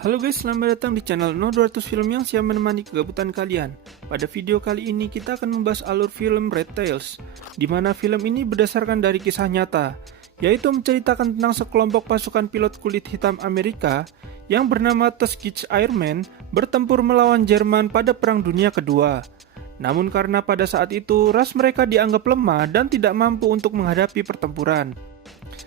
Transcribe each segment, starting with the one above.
Halo guys, selamat datang di channel 0200 Film yang siap menemani kegabutan kalian. Pada video kali ini kita akan membahas alur film Red Tails, di mana film ini berdasarkan dari kisah nyata, yaitu menceritakan tentang sekelompok pasukan pilot kulit hitam Amerika yang bernama Tuskegee Airmen bertempur melawan Jerman pada Perang Dunia Kedua. Namun karena pada saat itu ras mereka dianggap lemah dan tidak mampu untuk menghadapi pertempuran,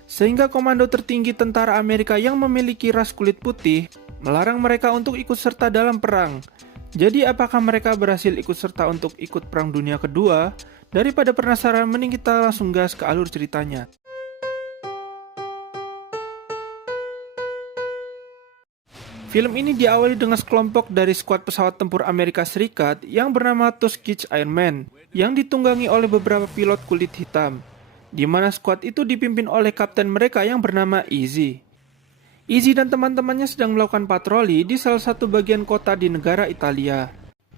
sehingga komando tertinggi tentara Amerika yang memiliki ras kulit putih melarang mereka untuk ikut serta dalam perang. Jadi apakah mereka berhasil ikut serta untuk ikut Perang Dunia Kedua? Daripada penasaran, mending kita langsung gas ke alur ceritanya. Film ini diawali dengan sekelompok dari skuad pesawat tempur Amerika Serikat yang bernama Tuskegee Airmen, yang ditunggangi oleh beberapa pilot kulit hitam, di mana skuad itu dipimpin oleh kapten mereka yang bernama Easy. Easy dan teman-temannya sedang melakukan patroli di salah satu bagian kota di negara Italia.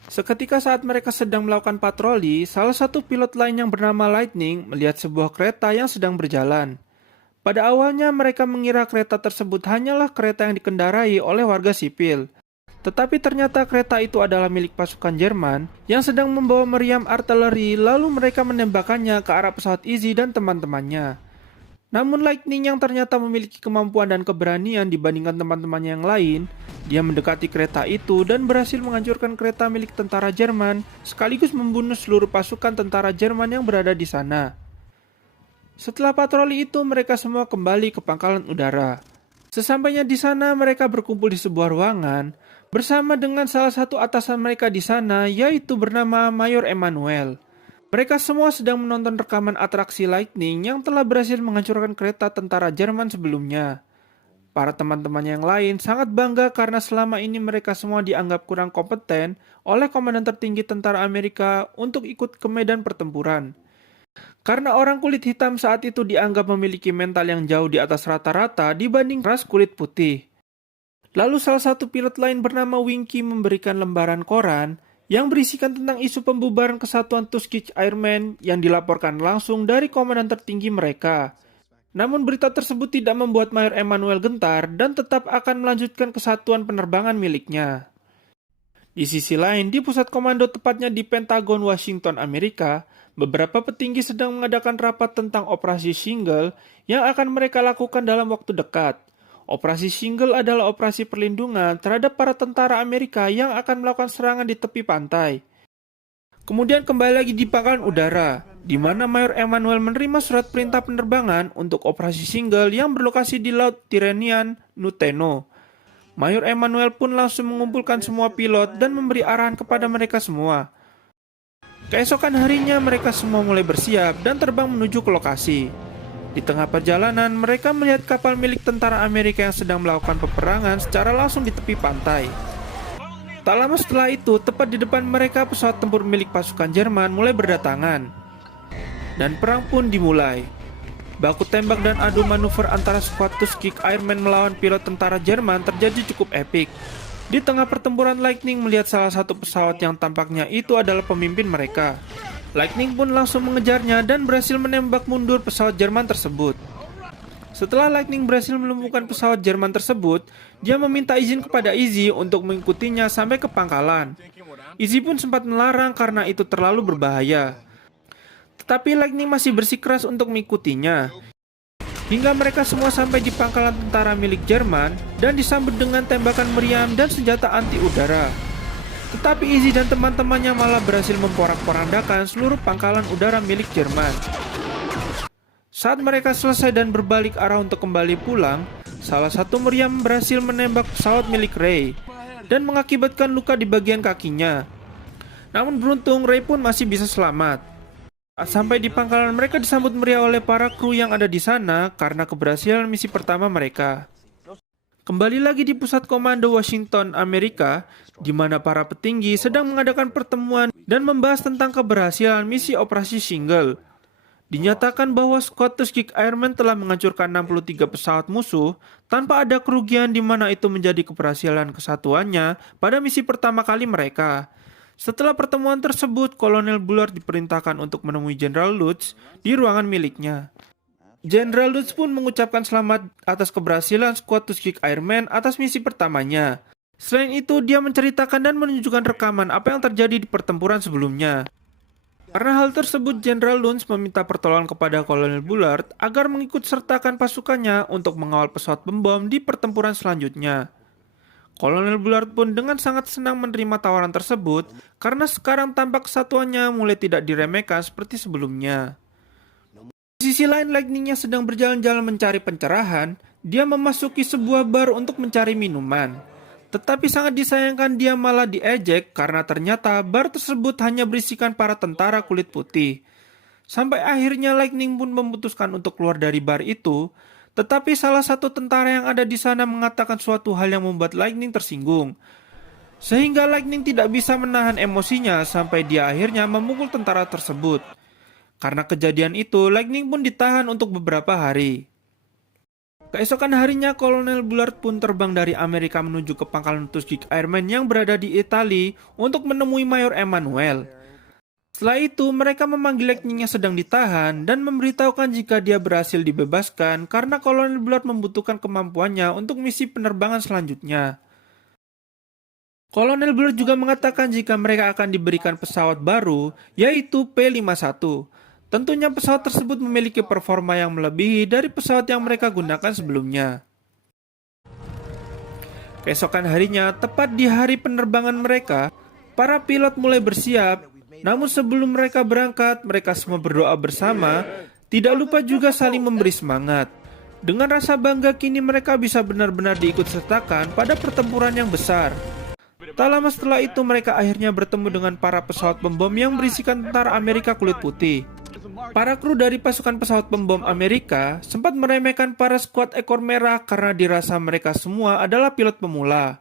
Seketika saat mereka sedang melakukan patroli, salah satu pilot lain yang bernama Lightning melihat sebuah kereta yang sedang berjalan. Pada awalnya mereka mengira kereta tersebut hanyalah kereta yang dikendarai oleh warga sipil. Tetapi ternyata kereta itu adalah milik pasukan Jerman yang sedang membawa meriam artileri, lalu mereka menembakkannya ke arah pesawat Easy dan teman-temannya. Namun Lightning yang ternyata memiliki kemampuan dan keberanian dibandingkan teman-temannya yang lain, dia mendekati kereta itu dan berhasil menghancurkan kereta milik tentara Jerman, sekaligus membunuh seluruh pasukan tentara Jerman yang berada di sana. Setelah patroli itu, mereka semua kembali ke pangkalan udara. Sesampainya di sana, mereka berkumpul di sebuah ruangan bersama dengan salah satu atasan mereka di sana, yaitu bernama Mayor Emanuel. Mereka semua sedang menonton rekaman atraksi Lightning yang telah berhasil menghancurkan kereta tentara Jerman sebelumnya. Para teman-temannya yang lain sangat bangga karena selama ini mereka semua dianggap kurang kompeten oleh komandan tertinggi tentara Amerika untuk ikut ke medan pertempuran. Karena orang kulit hitam saat itu dianggap memiliki mental yang jauh di atas rata-rata dibanding ras kulit putih. Lalu salah satu pilot lain bernama Winky memberikan lembaran koran yang berisikan tentang isu pembubaran kesatuan Tuskegee Airmen yang dilaporkan langsung dari komandan tertinggi mereka. Namun berita tersebut tidak membuat Mayor Emanuel gentar dan tetap akan melanjutkan kesatuan penerbangan miliknya. Di sisi lain, di pusat komando tepatnya di Pentagon, Washington, Amerika, beberapa petinggi sedang mengadakan rapat tentang operasi Shingle yang akan mereka lakukan dalam waktu dekat. Operasi Shingle adalah operasi perlindungan terhadap para tentara Amerika yang akan melakukan serangan di tepi pantai. Kemudian kembali lagi di pangkalan udara, di mana Mayor Emanuel menerima surat perintah penerbangan untuk operasi Shingle yang berlokasi di Laut Tyrrhenian Nuteno. Mayor Emanuel pun langsung mengumpulkan semua pilot dan memberi arahan kepada mereka semua. Keesokan harinya mereka semua mulai bersiap dan terbang menuju ke lokasi. Di tengah perjalanan, mereka melihat kapal milik tentara Amerika yang sedang melakukan peperangan secara langsung di tepi pantai. Tak lama setelah itu, tepat di depan mereka pesawat tempur milik pasukan Jerman mulai berdatangan. Dan perang pun dimulai. Baku tembak dan adu manuver antara skuad Tuskegee Airmen melawan pilot tentara Jerman terjadi cukup epik. Di tengah pertempuran, Lightning melihat salah satu pesawat yang tampaknya itu adalah pemimpin mereka. Lightning pun langsung mengejarnya dan berhasil menembak mundur pesawat Jerman tersebut. Setelah Lightning berhasil melumpuhkan pesawat Jerman tersebut, dia meminta izin kepada Easy untuk mengikutinya sampai ke pangkalan. Easy pun sempat melarang karena itu terlalu berbahaya. Tetapi Lightning masih bersikeras untuk mengikutinya. Hingga mereka semua sampai di pangkalan tentara milik Jerman dan disambut dengan tembakan meriam dan senjata anti udara. Tetapi Easy dan teman-temannya malah berhasil memporak-porandakan seluruh pangkalan udara milik Jerman. Saat mereka selesai dan berbalik arah untuk kembali pulang, salah satu meriam berhasil menembak pesawat milik Ray dan mengakibatkan luka di bagian kakinya. Namun beruntung Ray pun masih bisa selamat. Saat sampai di pangkalan, mereka disambut meriah oleh para kru yang ada di sana karena keberhasilan misi pertama mereka. Kembali lagi di pusat komando Washington, Amerika, di mana para petinggi sedang mengadakan pertemuan dan membahas tentang keberhasilan misi operasi Shingle. Dinyatakan bahwa skuad Tuskegee Airmen telah menghancurkan 63 pesawat musuh tanpa ada kerugian, di mana itu menjadi keberhasilan kesatuannya pada misi pertama kali mereka. Setelah pertemuan tersebut, Kolonel Bullard diperintahkan untuk menemui Jenderal Lutz di ruangan miliknya. Jenderal Lutz pun mengucapkan selamat atas keberhasilan skuad Tuskegee Airmen atas misi pertamanya. Selain itu, dia menceritakan dan menunjukkan rekaman apa yang terjadi di pertempuran sebelumnya. Karena hal tersebut, Jenderal Lutz meminta pertolongan kepada Kolonel Bullard agar mengikut sertakan pasukannya untuk mengawal pesawat pembom di pertempuran selanjutnya. Kolonel Bullard pun dengan sangat senang menerima tawaran tersebut karena sekarang tampak kesatuannya mulai tidak diremehkan seperti sebelumnya. Di sisi lain, Lightning-nya sedang berjalan-jalan mencari pencerahan. Dia memasuki sebuah bar untuk mencari minuman. Tetapi sangat disayangkan dia malah diejek karena ternyata bar tersebut hanya berisikan para tentara kulit putih. Sampai akhirnya Lightning pun memutuskan untuk keluar dari bar itu, tetapi salah satu tentara yang ada di sana mengatakan suatu hal yang membuat Lightning tersinggung. Sehingga Lightning tidak bisa menahan emosinya sampai dia akhirnya memukul tentara tersebut. Karena kejadian itu, Lightning pun ditahan untuk beberapa hari. Keesokan harinya, Kolonel Bullard pun terbang dari Amerika menuju ke pangkalan Tuskegee Airmen yang berada di Italia untuk menemui Mayor Emanuel. Setelah itu, mereka memanggil Lightning yang sedang ditahan dan memberitahukan jika dia berhasil dibebaskan karena Kolonel Bullard membutuhkan kemampuannya untuk misi penerbangan selanjutnya. Kolonel Bullard juga mengatakan jika mereka akan diberikan pesawat baru, yaitu P-51. Tentunya pesawat tersebut memiliki performa yang melebihi dari pesawat yang mereka gunakan sebelumnya. Keesokan harinya, tepat di hari penerbangan mereka, para pilot mulai bersiap. Namun sebelum mereka berangkat, mereka semua berdoa bersama, tidak lupa juga saling memberi semangat. Dengan rasa bangga kini mereka bisa benar-benar diikut sertakan pada pertempuran yang besar. Tak lama setelah itu mereka akhirnya bertemu dengan para pesawat pembom yang berisikan tentara Amerika kulit putih. Para kru dari pasukan pesawat pembom Amerika sempat meremehkan para skuad ekor merah karena dirasa mereka semua adalah pilot pemula.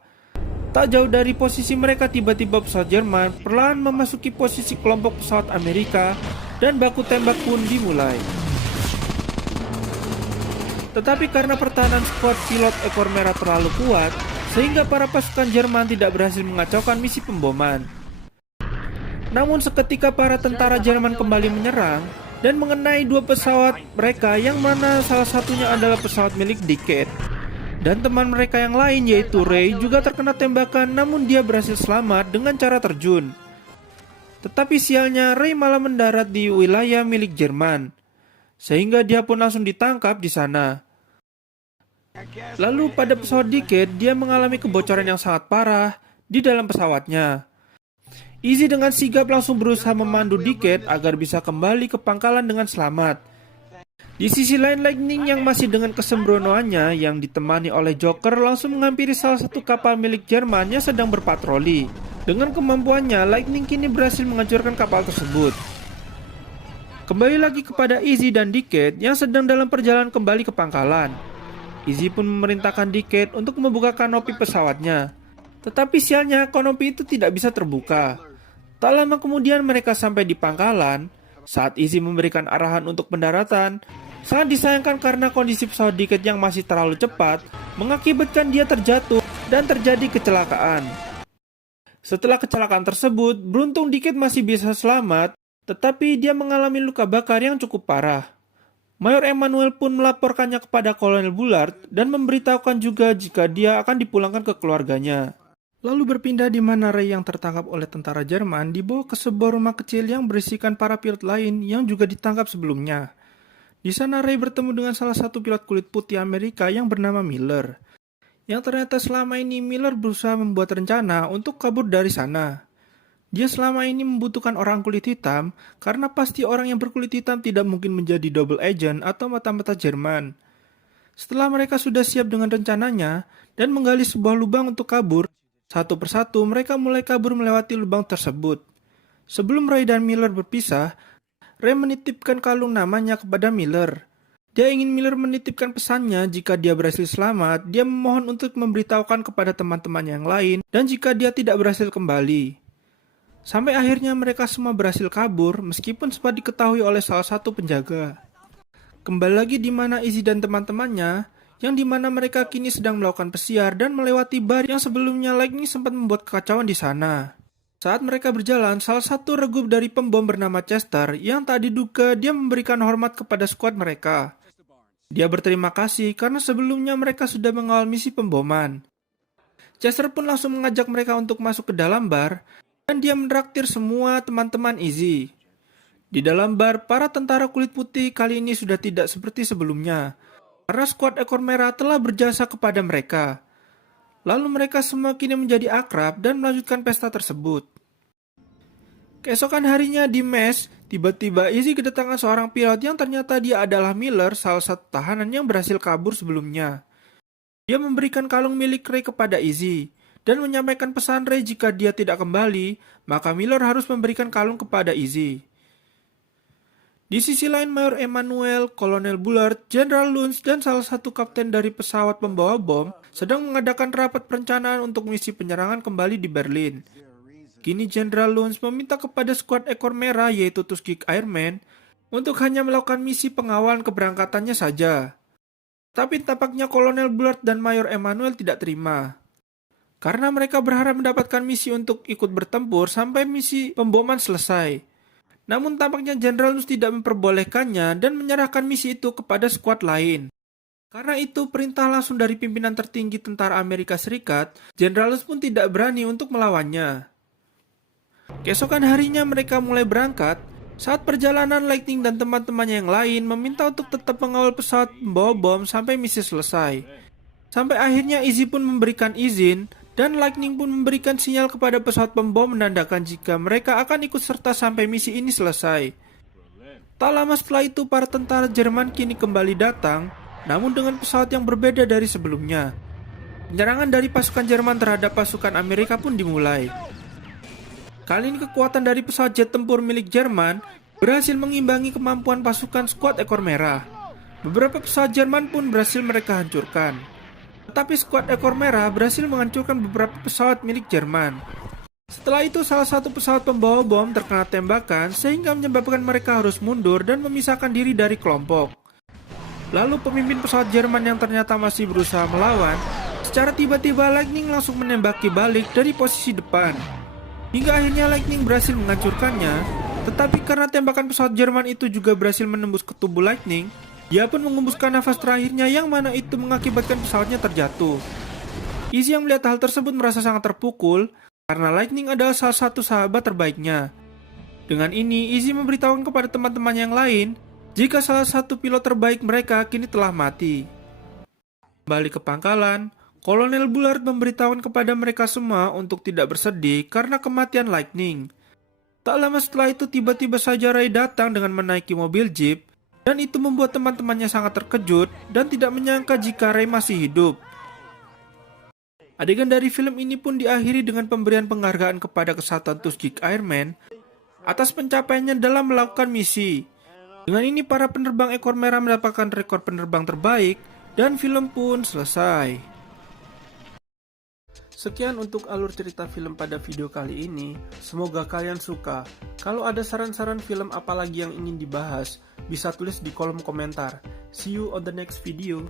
Tak jauh dari posisi mereka tiba-tiba pesawat Jerman perlahan memasuki posisi kelompok pesawat Amerika dan baku tembak pun dimulai. Tetapi karena pertahanan skuad pilot ekor merah terlalu kuat, sehingga para pasukan Jerman tidak berhasil mengacaukan misi pemboman. Namun seketika para tentara Jerman kembali menyerang dan mengenai dua pesawat mereka yang mana salah satunya adalah pesawat milik Dickett. Dan teman mereka yang lain yaitu Ray juga terkena tembakan namun dia berhasil selamat dengan cara terjun. Tetapi sialnya Ray malah mendarat di wilayah milik Jerman. Sehingga dia pun langsung ditangkap di sana. Lalu pada pesawat Dickett dia mengalami kebocoran yang sangat parah di dalam pesawatnya. Izzy dengan sigap langsung berusaha memandu Dickett agar bisa kembali ke pangkalan dengan selamat. Di sisi lain, Lightning yang masih dengan kesembronoannya yang ditemani oleh Joker langsung menghampiri salah satu kapal milik Jerman yang sedang berpatroli. Dengan kemampuannya, Lightning kini berhasil menghancurkan kapal tersebut. Kembali lagi kepada Izzy dan Dickett yang sedang dalam perjalanan kembali ke pangkalan. Izzy pun memerintahkan Dickett untuk membuka kanopi pesawatnya. Tetapi sialnya kanopi itu tidak bisa terbuka. Tak lama kemudian mereka sampai di pangkalan. Saat Izzy memberikan arahan untuk pendaratan, sangat disayangkan karena kondisi pesawat Dickett yang masih terlalu cepat mengakibatkan dia terjatuh dan terjadi kecelakaan. Setelah kecelakaan tersebut, beruntung Dickett masih bisa selamat, tetapi dia mengalami luka bakar yang cukup parah. Mayor Emanuel pun melaporkannya kepada Kolonel Bullard dan memberitahukan juga jika dia akan dipulangkan ke keluarganya. Lalu berpindah di mana Ray yang tertangkap oleh tentara Jerman dibawa ke sebuah rumah kecil yang berisikan para pilot lain yang juga ditangkap sebelumnya. Di sana Ray bertemu dengan salah satu pilot kulit putih Amerika yang bernama Miller. Yang ternyata selama ini Miller berusaha membuat rencana untuk kabur dari sana. Dia selama ini membutuhkan orang kulit hitam karena pasti orang yang berkulit hitam tidak mungkin menjadi double agent atau mata-mata Jerman. Setelah mereka sudah siap dengan rencananya dan menggali sebuah lubang untuk kabur, satu persatu mereka mulai kabur melewati lubang tersebut. Sebelum Ray dan Miller berpisah, Ray menitipkan kalung namanya kepada Miller. Dia ingin Miller menitipkan pesannya jika dia berhasil selamat, dia memohon untuk memberitahukan kepada teman-teman yang lain dan jika dia tidak berhasil kembali. Sampai akhirnya mereka semua berhasil kabur meskipun sempat diketahui oleh salah satu penjaga. Kembali lagi di mana Izzy dan teman-temannya, yang dimana mereka kini sedang melakukan pesiar dan melewati bar yang sebelumnya Lightning sempat membuat kekacauan di sana. Saat mereka berjalan, salah satu regu dari pembom bernama Chester yang tak diduga dia memberikan hormat kepada skuad mereka. Dia berterima kasih karena sebelumnya mereka sudah mengawal misi pemboman. Chester pun langsung mengajak mereka untuk masuk ke dalam bar, dan dia menraktir semua teman-teman Izzy. Di dalam bar, para tentara kulit putih kali ini sudah tidak seperti sebelumnya, karena skuad ekor merah telah berjasa kepada mereka. Lalu mereka semua kini menjadi akrab dan melanjutkan pesta tersebut. Keesokan harinya di mes, tiba-tiba Izzy kedatangan seorang pilot yang ternyata dia adalah Miller, salah satu tahanan yang berhasil kabur sebelumnya. Dia memberikan kalung milik Ray kepada Izzy, dan menyampaikan pesan Ray jika dia tidak kembali, maka Miller harus memberikan kalung kepada Izzy. Di sisi lain, Mayor Emanuel, Kolonel Bullard, Jenderal Luns, dan salah satu kapten dari pesawat pembawa bom sedang mengadakan rapat perencanaan untuk misi penyerangan kembali di Berlin. Kini Jenderal Luns meminta kepada skuad ekor merah yaitu Tuskegee Airmen untuk hanya melakukan misi pengawalan keberangkatannya saja. Tapi tampaknya Kolonel Bullard dan Mayor Emanuel tidak terima. Karena mereka berharap mendapatkan misi untuk ikut bertempur sampai misi pemboman selesai. Namun tampaknya Jenderal Luns tidak memperbolehkannya dan menyerahkan misi itu kepada skuad lain. Karena itu perintah langsung dari pimpinan tertinggi tentara Amerika Serikat, Jenderal Luns pun tidak berani untuk melawannya. Keesokan harinya mereka mulai berangkat, saat perjalanan Lightning dan teman-temannya yang lain meminta untuk tetap mengawal pesawat membawa bom sampai misi selesai. Sampai akhirnya Izzy pun memberikan izin, dan Lightning pun memberikan sinyal kepada pesawat pembom menandakan jika mereka akan ikut serta sampai misi ini selesai. Tak lama setelah itu para tentara Jerman kini kembali datang, namun dengan pesawat yang berbeda dari sebelumnya. Penyerangan dari pasukan Jerman terhadap pasukan Amerika pun dimulai. Kali ini kekuatan dari pesawat jet tempur milik Jerman berhasil mengimbangi kemampuan pasukan skuad ekor merah. Beberapa pesawat Jerman pun berhasil mereka hancurkan. Tetapi skuad ekor merah berhasil menghancurkan beberapa pesawat milik Jerman. Setelah itu salah satu pesawat pembawa bom terkena tembakan sehingga menyebabkan mereka harus mundur dan memisahkan diri dari kelompok. Lalu pemimpin pesawat Jerman yang ternyata masih berusaha melawan, secara tiba-tiba Lightning langsung menembaki balik dari posisi depan. Hingga akhirnya Lightning berhasil menghancurkannya, tetapi karena tembakan pesawat Jerman itu juga berhasil menembus ke tubuh Lightning, dia pun mengembuskan nafas terakhirnya yang mana itu mengakibatkan pesawatnya terjatuh. Izzy yang melihat hal tersebut merasa sangat terpukul, karena Lightning adalah salah satu sahabat terbaiknya. Dengan ini, Izzy memberitahukan kepada teman-teman yang lain, jika salah satu pilot terbaik mereka kini telah mati. Kembali ke pangkalan, Kolonel Bullard memberitahukan kepada mereka semua untuk tidak bersedih karena kematian Lightning. Tak lama setelah itu tiba-tiba saja Ray datang dengan menaiki mobil jeep, dan itu membuat teman-temannya sangat terkejut dan tidak menyangka jika Ray masih hidup. Adegan dari film ini pun diakhiri dengan pemberian penghargaan kepada kesatuan Tuskegee Airmen atas pencapaiannya dalam melakukan misi. Dengan ini para penerbang ekor merah mendapatkan rekor penerbang terbaik dan film pun selesai. Sekian untuk alur cerita film pada video kali ini, semoga kalian suka. Kalau ada saran-saran film apalagi yang ingin dibahas, bisa tulis di kolom komentar. See you on the next video.